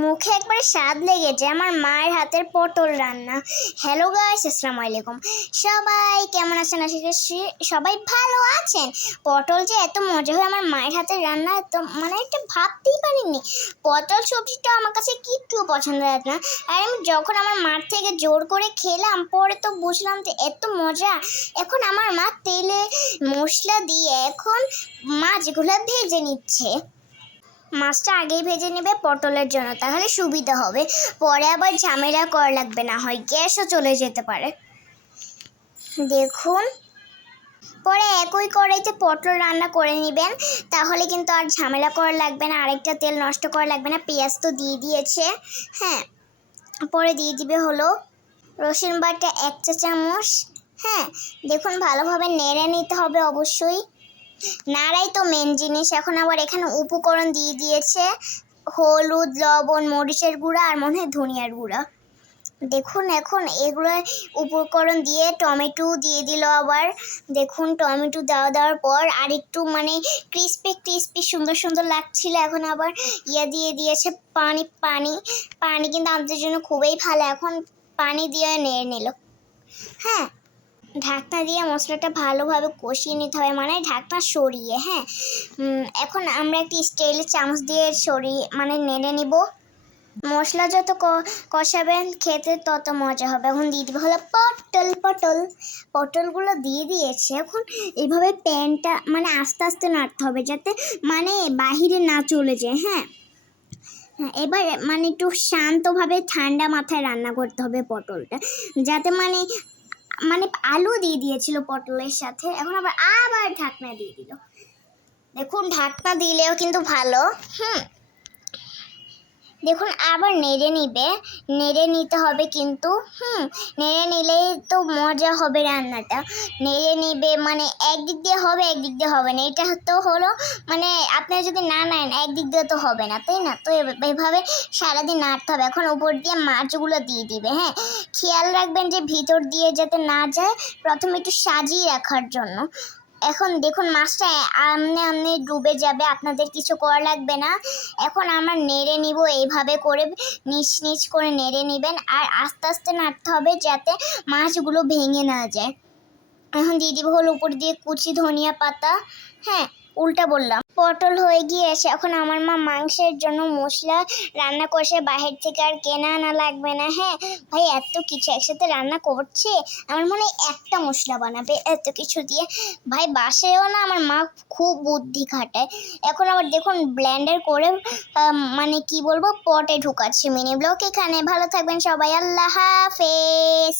মুখে একবারে স্বাদ লেগেছে, আমার মায়ের হাতের পটল রান্না। হ্যালো গাইস আসসালামু আলাইকুম। সবাই কেমন আছেন? আশা করছি সবাই ভালো আছেন। পটল যে এত মজা হয়, আমার মায়ের হাতের রান্না তো মানে একটা ভাবতেই পারিনি। পটল সবজিটা আমার কাছে কিচ্ছুও পছন্দ হয় না। আর আমি যখন আমার মার থেকে জোর করে খেলাম, পরে তো বুঝলাম যে এত মজা। এখন আমার মা তেলে মশলা দিয়ে এখন মাছগুলো ভেজে নিচ্ছে। মাছটা আগেই ভেজে নেবে পটলের জন্য, তাহলে সুবিধা হবে। পরে আবার ঝামেলা করা লাগবে না, হয় গ্যাসও চলে যেতে পারে। দেখুন, পরে একই কড়াইতে পটল রান্না করে নেবেন, তাহলে কিন্তু আর ঝামেলা করা লাগবে না, আরেকটা তেল নষ্ট করা লাগবে না, পেঁয়াজ তো দিয়ে দিয়েছে হ্যাঁ। পরে দিয়ে দিবে হলো রসুন বাটা এক চা চামচ হ্যাঁ। দেখুন, ভালোভাবে নেড়ে নিতে হবে অবশ্যই। নাড়াই তো মেন জিনিস। এখন আবার এখানে উপকরণ দিয়ে দিয়েছে। হলুদ, লবণ, মরিচের গুঁড়া আর মনে হয় ধনিয়ার গুঁড়া। দেখুন এখন এগুলো উপকরণ দিয়ে টমেটো দিয়ে দিল আবার। দেখুন টমেটো দেওয়া দেওয়ার পর আর একটু মানে ক্রিস্পি ক্রিস্পি সুন্দর সুন্দর লাগছিল এখন আবার। ইয়ে দিয়ে দিয়েছে পানি পানি। পানি কিন্তু আমাদের জন্য খুবই ভালো। এখন পানি দিয়ে নেড়ে নিল। হ্যাঁ ঢাকনা দিয়ে মশলাটা ভালোভাবে কষিয়ে নিতে হবে মানে ঢাকনা সরিয়ে হ্যাঁ? এখন আমরা একটি স্টিলের চামচ দিয়ে সরিয়ে মানে নেড়ে নিব। মশলা যত কষাবেন খেতে তত মজা হবে। এখন দিয়ে দিবে হলো পটল পটল। পটলগুলো দিয়ে দিয়েছে। এখন এইভাবে প্যানটা মানে আস্তে আস্তে নাড়তে হবে যাতে মানে বাহিরে না চলে যায় হ্যাঁ? হ্যাঁ এবার মানে একটু শান্তভাবে ঠান্ডা মাথায় রান্না করতে হবে পটলটা। যাতে মানে মানে আলু দিয়ে দিয়েছিল পটলের সাথে, এখন আবার আবার ঢাকনা দিয়ে দিল। দেখুন, ঢাকনা দিলেও কিন্তু ভালো। হুম। দেখুন, আবার নেড়ে নিবে। নেড়ে নিতে হবে কিন্তু, হুম, নেড়ে নিলেই তো মজা হবে রান্নাটা। নেড়ে নিবে মানে একদিক দিয়ে হবে, একদিক দিয়ে হবে না। এটা তো হলো মানে আপনারা যদি না নেন, একদিক দিয়ে তো হবে না, তাই না? তো এভাবে সারাদিন নাড়তে হবে। এখন উপর দিয়ে মাছগুলো দিয়ে দিবে হ্যাঁ? খেয়াল রাখবেন যে ভিতর দিয়ে যাতে না যায়, প্রথমে একটু সাজিয়ে রাখার জন্য। এখন দেখুন মাছটা আমনে আমনে ডুবে যাবে, আপনাদের কিছু করা লাগবে না। এখন আমরা নেড়ে নিব, এইভাবে করে নিচ নিচ করে নেড়ে নেবেন, আর আস্তে আস্তে নাড়তে হবে যাতে মাছগুলো ভেঙে না যায়। এখন দিদি দিব উপর দিয়ে কুচি ধনিয়া পাতা। হ্যাঁ উল্টা বললাম। পটল হয়ে গিয়েছে। এখন আমার মা মাংসের জন্য মশলা রান্না করছে। বাহির থেকে আর কেনা আনা লাগবে না হ্যাঁ? ভাই, এত কিছু একসাথে রান্না করছে? আমার মনে হয় একটা মশলা বানাবে এত কিছু দিয়ে। ভাই বাসেও না আমার মা খুব বুদ্ধি খাটায়। এখন আবার দেখুন ব্লেন্ডার করে মানে কি বলব, পটে ঢুকাচ্ছে মিনি ব্লক এখানে। ভালো থাকবেন সবাই, আল্লাহ হাফেজ।